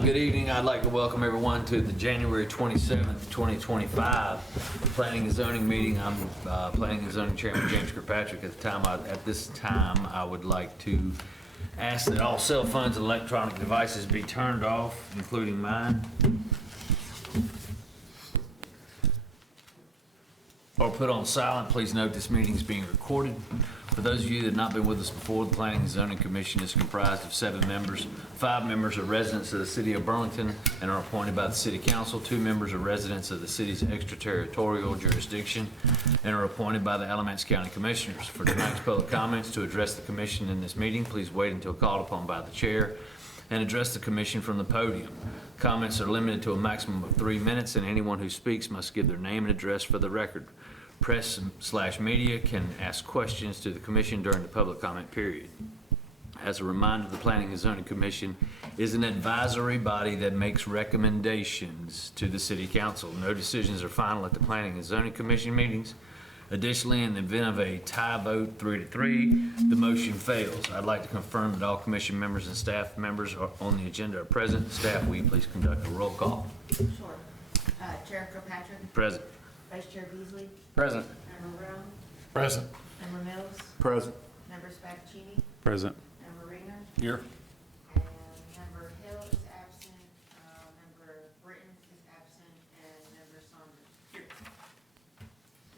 Good evening. I'd like to welcome everyone to the January 27th, 2025 Planning and Zoning meeting. I'm Planning and Zoning Chairman James Kirkpatrick. At this time, I would like to ask that all cell phones and electronic devices be turned off, including mine, or put on silent. Please note this meeting is being recorded. For those of you that have not been with us before, the Planning and Zoning Commission is comprised of 7 members. 5 members are residents of the City of Burlington and are appointed by the City Council. 2 members are residents of the city's extraterritorial jurisdiction and are appointed by the Alamance County Commissioners. For tonight's public comments to address the Commission in this meeting, please wait until called upon by the Chair and address the Commission from the podium. Comments are limited to a maximum of 3 minutes, and anyone who speaks must give their name and address for the record. Press/media can ask questions to the Commission during the public comment period. As a reminder, the Planning and Zoning Commission is an advisory body that makes recommendations to the City Council. No decisions are final at the Planning and Zoning Commission meetings. Additionally, in the event of a tie vote 3-3, the motion fails. I'd like to confirm that all Commission members and staff members on the agenda are present. Staff, will you please conduct a roll call? Sure. Chair Kirkpatrick? Present. Vice Chair Beasley? Present. Member Roan? Present. Member Mills? Present. Member Spataccini? Present. Member Ringer? Here. And Member Hill is absent, Member Britton is absent, and Member Saunders. Here.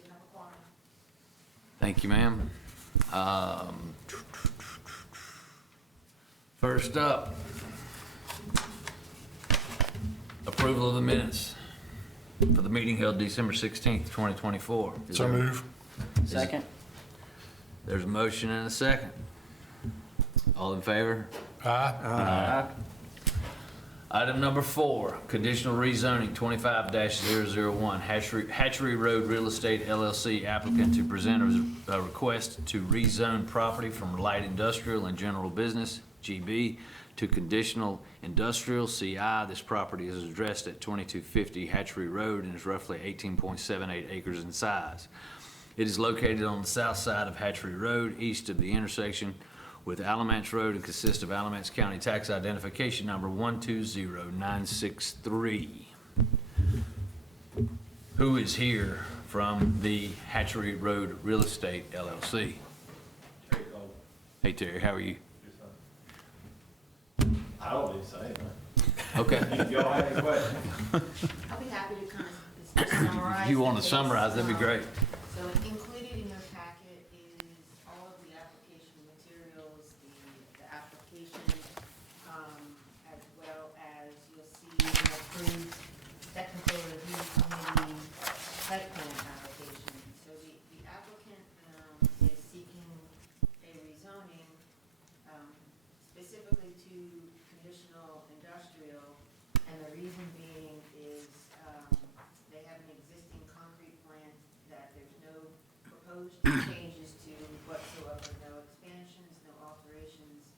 You have a quorum. Thank you, ma'am. First up, approval of the minutes for the meeting held December 16th, 2024. So move. Second. There's a motion and a second. All in favor? Aye. Item number 4, conditional rezoning 25-001, Hatchery Road Real Estate LLC applicant to present a request to rezone property from light industrial and general business, GB, to conditional industrial, CI. This property is addressed at 2250 Hatchery Road and is roughly 18.78 acres in size. It is located on the south side of Hatchery Road, east of the intersection with Alamance Road, and consists of Alamance County Tax Identification Number 120963. Who is here from the Hatchery Road Real Estate LLC? Terry Cole. Hey Terry, how are you? I don't need to say anything. Okay. If y'all have any questions. I'll be happy to kind of just summarize. If you want to the case. summarize, that'd be great. So included in your packet is all of the application materials, the application, as well as you'll see an approved technical review committee site plan application. So the applicant is seeking a rezoning specifically to conditional industrial, and the reason being is they have an existing concrete plant that there's no proposed changes to whatsoever, no expansions, no alterations,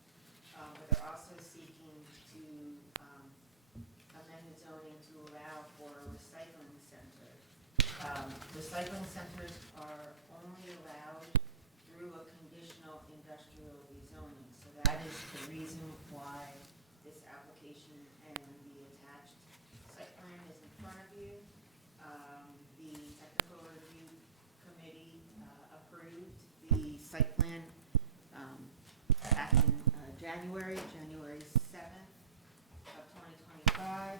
but they're also seeking to amend the zoning to allow for a recycling center. Recycling centers are only allowed through a conditional industrial rezoning, so that is the reason why this application and the attached site plan is in front of you. The technical review committee approved the site plan back in January 7th of 2025.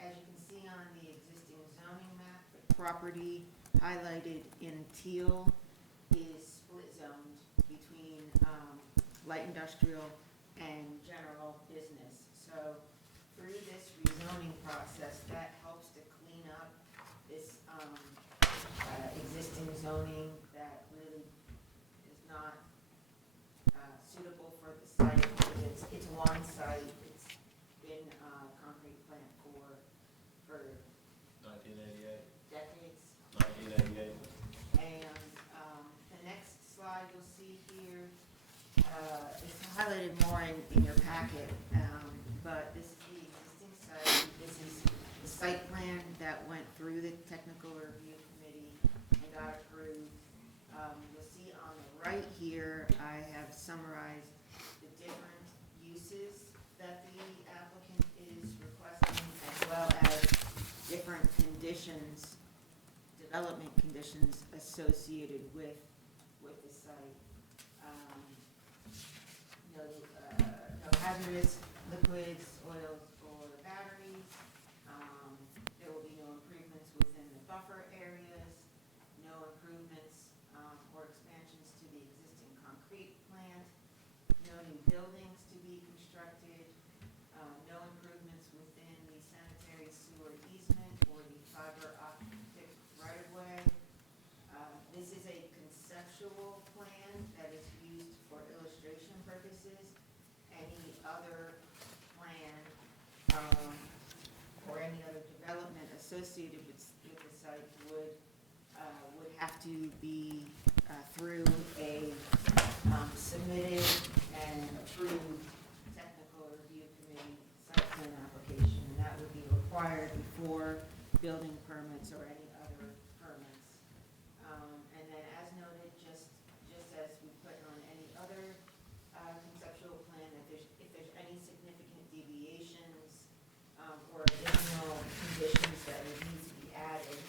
As you can see on the existing zoning map, the property highlighted in teal is split zoned between light industrial and general business. So through this rezoning process, that helps to clean up this existing zoning that really is not suitable for the site. It's one site. It's been a concrete plant for 1988. decades. 1988. And the next slide you'll see here, it's highlighted more in your packet, but this is the existing site. This is the site plan that went through the technical review committee and got approved. You'll see on the right here, I have summarized the different uses that the applicant conditions, development conditions associated with the site. No hazardous liquids, oils, or batteries. There will be no improvements within the buffer areas, no improvements or expansions to the existing concrete plant, no new buildings to be constructed, no improvements within the sanitary sewer easement or the fiber optic right-of-way. This is a conceptual plan that is used for illustration purposes. Any other plan or any other development associated with the site would have to be through a submitted and approved technical review committee site plan application, and that would be required before building permits or any other permits. And then as noted, just as we put on any other conceptual plan, if there's any significant deviations or additional conditions that would need to be added,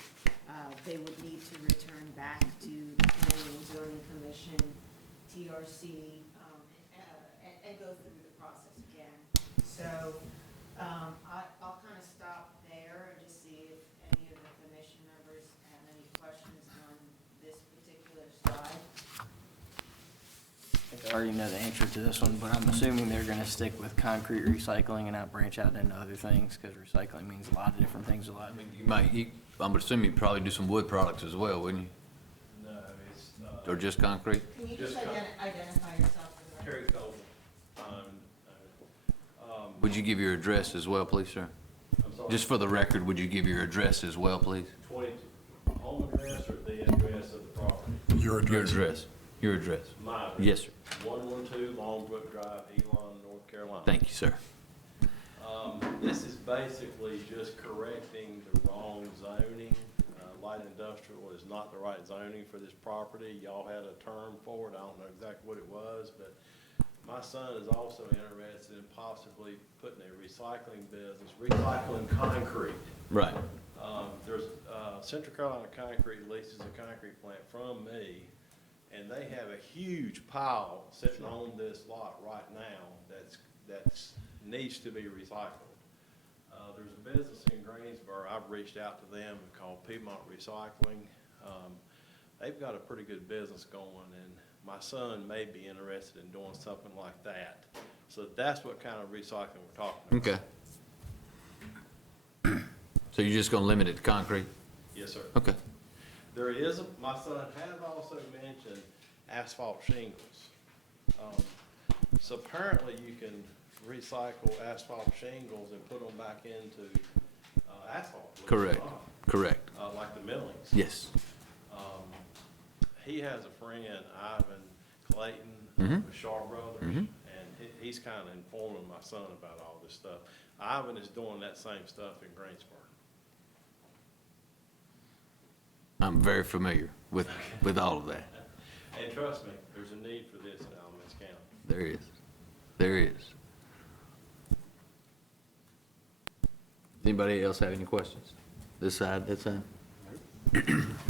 they would need to return back to the Planning and Zoning Commission, TRC, and go through the process again. So I'll kind of stop there and just see if any of the commission members have any questions on this particular slide. I think I already know the answer to this one, but I'm assuming they're gonna stick with concrete recycling and not branch out into other things, because recycling means a lot of different things a lot. I'm assuming you'd probably do some wood products as well, wouldn't you? No, it's, Or just concrete? Can you just Just identify yourself for the record? Terry Cole. Would you give your address as well, please, sir? I'm sorry. Just for the record, would you give your address as well, please? 20, home address or the address of the property? Your Your address. address. Your address. My address. Yes, sir. 112 Longbrook Drive, Elon, North Carolina. Thank you, sir. This is basically just correcting the wrong zoning. Light industrial is not the right zoning for this property. Y'all had a term for it. I don't know exactly what it was, but my son is also interested in possibly putting a recycling business, recycling concrete. Right. There's, Central Carolina Concrete leases a concrete plant from me, and they have a huge pile sitting on this lot right now that's needs to be recycled. There's a business in Greensboro, I've reached out to them called Piedmont Recycling. They've got a pretty good business going, and my son may be interested in doing something like that. So that's what kind of recycling we're talking about. Okay. So you're just gonna limit it to concrete? Yes, sir. Okay. There is, my son has also mentioned asphalt shingles. So apparently you can recycle asphalt shingles and put them back into asphalt. believe it or Correct. not. Correct. Like the millings. Yes. He has a friend, Ivan Clayton, Mhm. with Shaw Brothers, Mhm. and he's kind of informing my son about all this stuff. Ivan is doing that same stuff in Greensboro. I'm very familiar with all of that. And trust me, there's a need for this in Alamance County. There is. There is. Anybody else have any questions? This side, that side?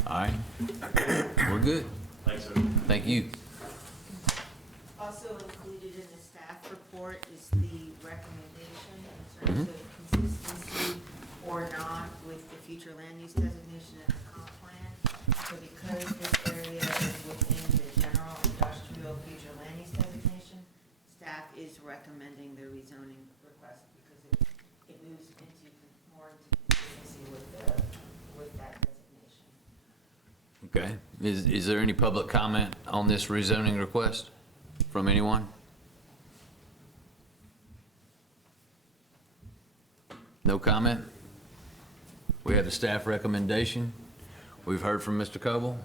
All right. We're good. Thanks, sir. Thank you. Also included in the staff report is the recommendation in terms of consistency or not with the future land use designation of the comp plan. So because this area is within the general industrial future land use designation, staff is recommending the rezoning request because it moves more into consistency with that designation. Okay. Is there any public comment on this rezoning request from anyone? No comment? We have the staff recommendation. We've heard from Mr. Coble.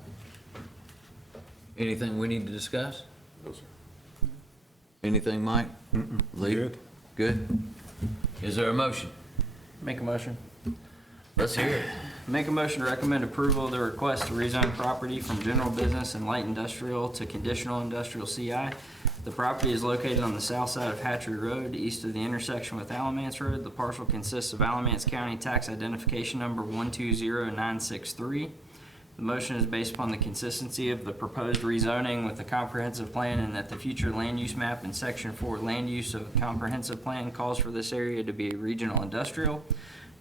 Anything we need to discuss? No, sir. Anything, Mike? Lee? Good. Good? Is there a motion? Make a motion. Let's hear it. Make a motion to recommend approval of the request to rezone property from general business and light industrial to conditional industrial CI. The property is located on the south side of Hatchery Road, east of the intersection with Alamance Road. The parcel consists of Alamance County Tax Identification Number 120963. The motion is based upon the consistency of the proposed rezoning with the comprehensive plan and that the future land use map in Section 4 land use of the comprehensive plan calls for this area to be regional industrial.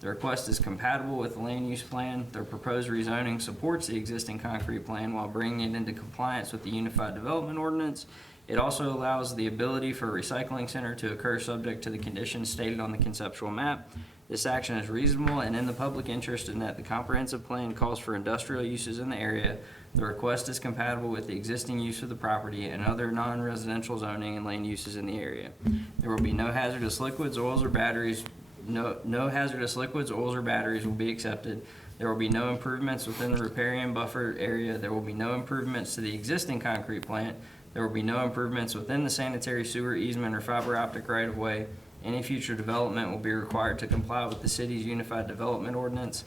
The request is compatible with the land use plan. Their proposed rezoning supports the existing concrete plan while bringing it into compliance with the Unified Development Ordinance. It also allows the ability for a recycling center to occur subject to the conditions stated on the conceptual map. This action is reasonable and in the public interest in that the comprehensive plan calls for industrial uses in the area. The request is compatible with the existing use of the property and other non-residential zoning and land uses in the area. There will be no hazardous liquids, oils, or batteries. No hazardous liquids, oils, or batteries will be accepted. There will be no improvements within the riparian buffer area. There will be no improvements to the existing concrete plant. There will be no improvements within the sanitary sewer easement or fiber optic right-of-way. Any future development will be required to comply with the city's Unified Development Ordinance.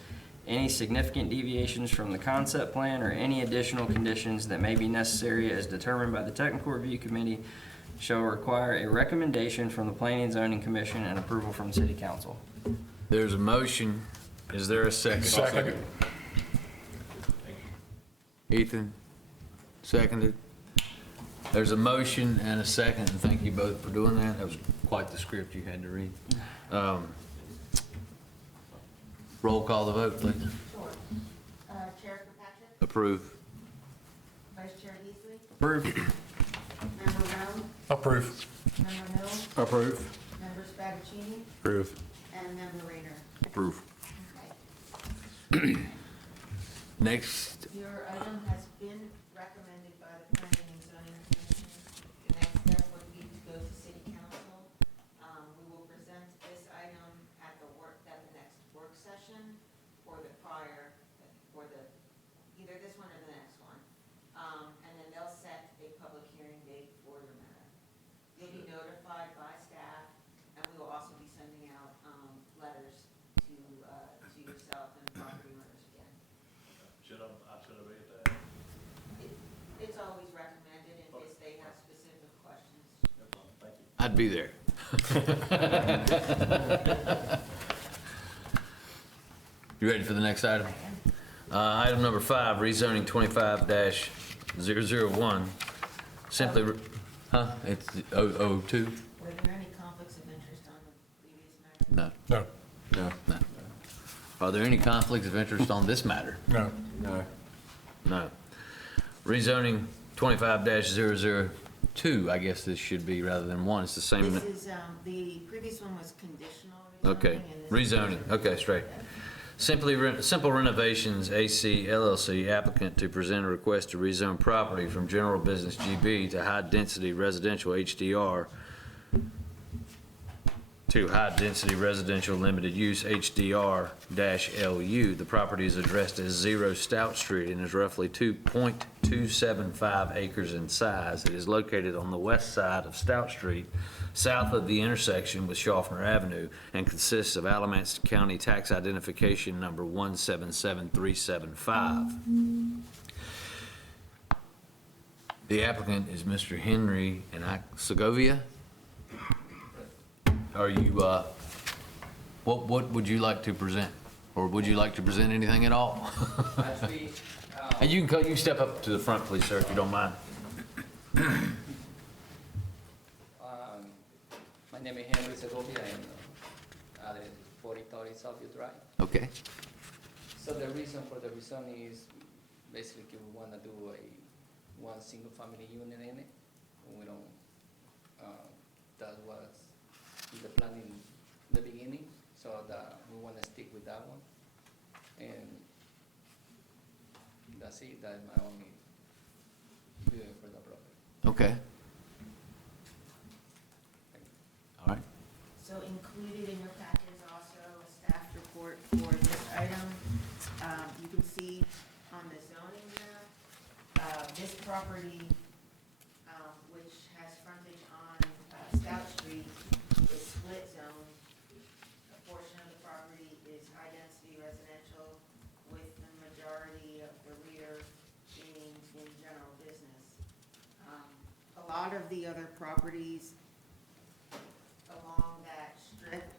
Any significant deviations from the concept plan or any additional conditions that may be necessary as determined by the Technical Review Committee shall require a recommendation from the Planning and Zoning Commission and approval from the City Council. There's a motion. Is there a second? Second. Ethan, seconded. There's a motion and a second, and thank you both for doing that. That was quite the script you had to read. Roll call the vote, please. Sure. Chair Kirkpatrick, Approve. Vice Chair Heasley, Approved. Member Rowe, Approve. Member Hill, Approve. Member Spataccini, Approve. and Member Rayner. Approve. Okay. Next, Your item has been recommended by the Planning and Zoning Commission. The next step would be to go to City Council. We will present this item at the next work session or either this one or the next one. And then they'll set a public hearing date for your matter. You'll be notified by staff, and we will also be sending out, letters to yourself and property owners again. I should have read that. It's always recommended in case they have specific questions. No problem, thank you. I'd be there. You ready for the next item? Item number 5, rezoning 25-001. Simply, it's 002? Were there any conflicts of interest on the previous matter? No. No. No. Are there any conflicts of interest on this matter? No. No. No. Rezoning 25-002, I guess this should be rather than 1. It's the same. This is, the previous one was conditional rezoning. Okay, and this is- rezoning, okay, straight. Simple Renovations AC LLC applicant to present a request to rezone property from general business GB to high-density residential HDR to high-density residential limited use HDR-LU. The property is addressed as 0 Stout Street and is roughly 2.275 acres in size. It is located on the west side of Stout Street, south of the intersection with Schaffner Avenue, and consists of Alamance County Tax Identification Number 177375. The applicant is Mr. Henry and Segovia. Are you, what would you like to present? Or would you like to present anything at all? Actually, And you can step up to the front, please, sir, if you don't mind. My name is Henry Segovia, and address 4030 Southview Drive. Okay. So the reason for the rezoning is basically we want to do one single family unit in it. We don't, that was the plan in the beginning, so that we want to stick with that one. And that's it, that's my only viewing for the property. Okay. All right. So included in your packet is also a staff report for this item. You can see on the zoning map, this property, which has frontage on Stout Street, is split zone. A portion of the property is high-density residential lot of the other properties along that strip,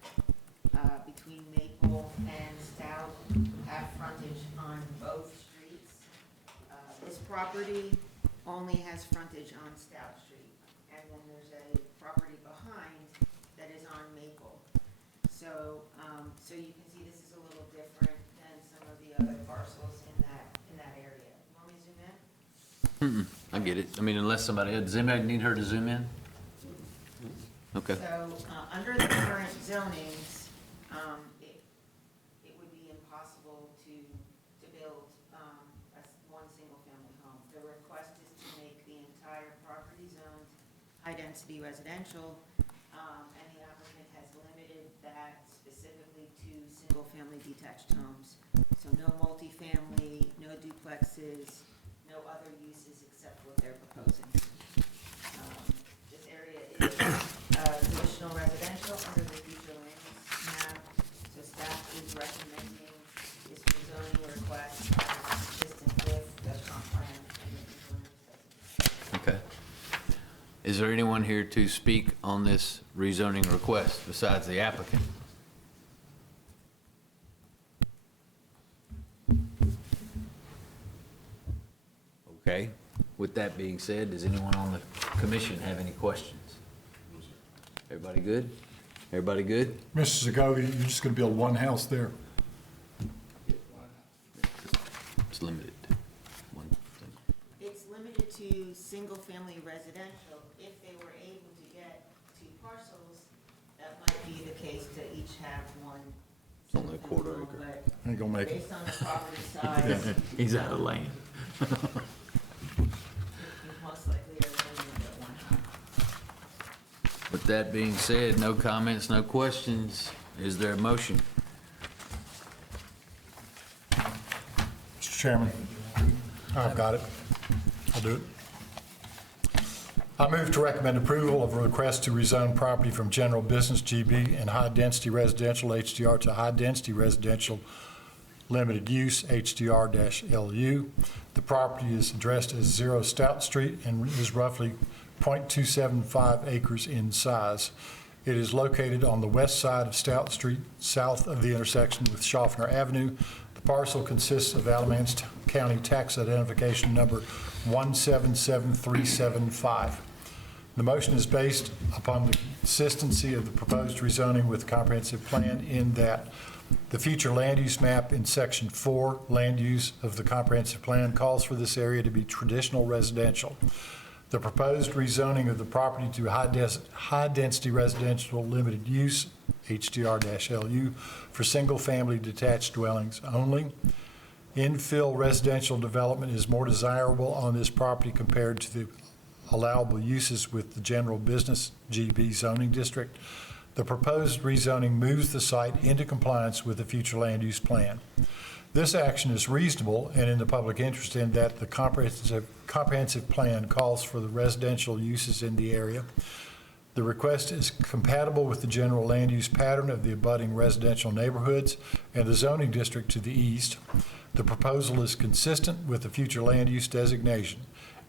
between Maple and Stout have frontage on both streets. This property only has frontage on Stout Street, and then there's a property behind that is on Maple. So, so you can see this is a little different than some of the other parcels in that area. Want me to zoom in? I get it. I mean, unless somebody, does anybody need her to zoom in? Okay. So, under the current zonings, it would be impossible to build, one single-family home. The request is to make the entire property zoned high-density residential, and the applicant has limited that specifically to single-family detached homes. So no multifamily, no duplexes, no other uses except what they're proposing. This area is traditional residential under the future land use map. So staff is recommending this rezoning request consistent with the comp plan and the implemented subdivision. Okay. Is there anyone here to speak on this rezoning request besides the applicant? Okay. With that being said, does anyone on the commission have any questions? Everybody good? Everybody good? Mr. Segovia, you're just gonna build one house there. It's limited. One thing. It's limited to single-family residential. If they were able to get 2 parcels, that might be the case to each have one. Only a quarter single-family home, acre. Ain't gonna but make it. based on the property size, He's out of land. you most likely are going to get one home. With that being said, no comments, no questions. Is there a motion? Mr. Chairman, I've got it. I'll do it. I move to recommend approval of a request to rezone property from general business GB and high-density residential HDR to high-density residential limited use HDR-LU. The property is addressed as 0 Stout Street and is roughly 0.275 acres in size. It is located on the west side of Stout Street, south of the intersection with Schaffner Avenue. The parcel consists of Alamance County Tax Identification Number 177375. The motion is based upon the consistency of the proposed rezoning with the comprehensive plan in that the future land use map in Section 4, land use of the comprehensive plan, calls for this area to be traditional residential. The proposed rezoning of the property to high-density residential limited use, HDR-LU, for single-family detached dwellings only. Infill residential development is more desirable on this property compared to the allowable uses with the general business GB zoning district. The proposed rezoning moves the site into compliance with the future land use plan. This action is reasonable and in the public interest in that the comprehensive plan calls for the residential uses in the area. The request is compatible with the general land use pattern of the abutting residential neighborhoods and the zoning district to the east. The proposal is consistent with the future land use designation.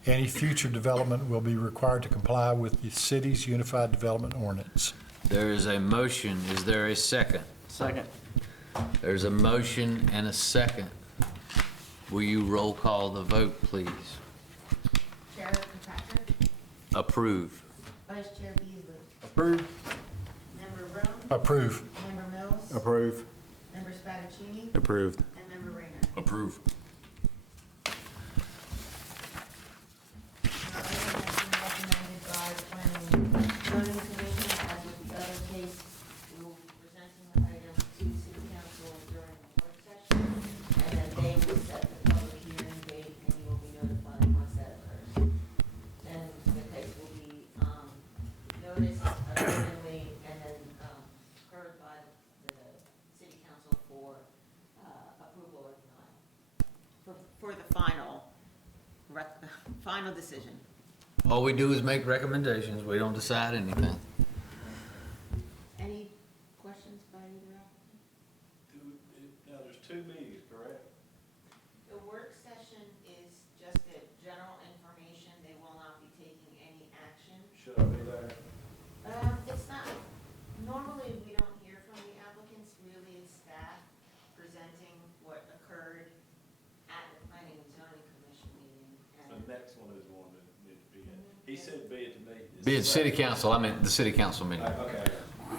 Any future development will be required to comply with the city's Unified Development Ordinance. There is a motion. Is there a second? Second. There's a motion and a second. Will you roll call the vote, please? Chair Kirkpatrick, Approve. Vice Chair Beasley, Approve. Member Rome, Approve. Member Mills, Approve. Member Spataccini, Approved. and Member Rayner. Approve. Item has been recommended by the Planning and Zoning Commission, as with the other case, we will be presenting the item to City Council during the work session, and then they will set the public hearing date, and you will be notified once that occurs. Then the case will be, noticed originally, and then, heard by the City Council for, approval or denial. For the final decision. All we do is make recommendations. We don't decide anything. Any questions by either applicant? Now, there's 2 meetings, correct? The work session is just a general information. They will not be taking any action. said be it to me. Be it city council, I meant the city council meeting. Okay,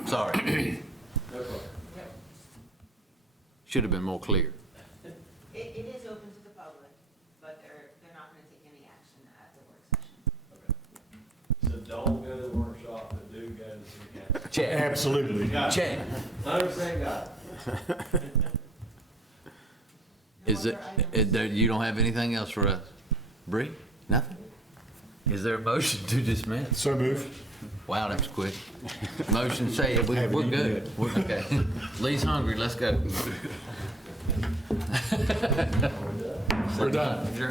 Sorry. no problem. Should have been more clear. It is open to the public, but they're not gonna take any action at the work session. So don't go to the workshop, but do go to the city council. Check. Absolutely. Got it. Check. 100% got it. Is it, you don't have anything else for us? Bree? Nothing? Is there a motion to dismiss? So move. Wow, that was quick. Motion say it, we're good. We're okay. Lee's hungry, let's go. We're done.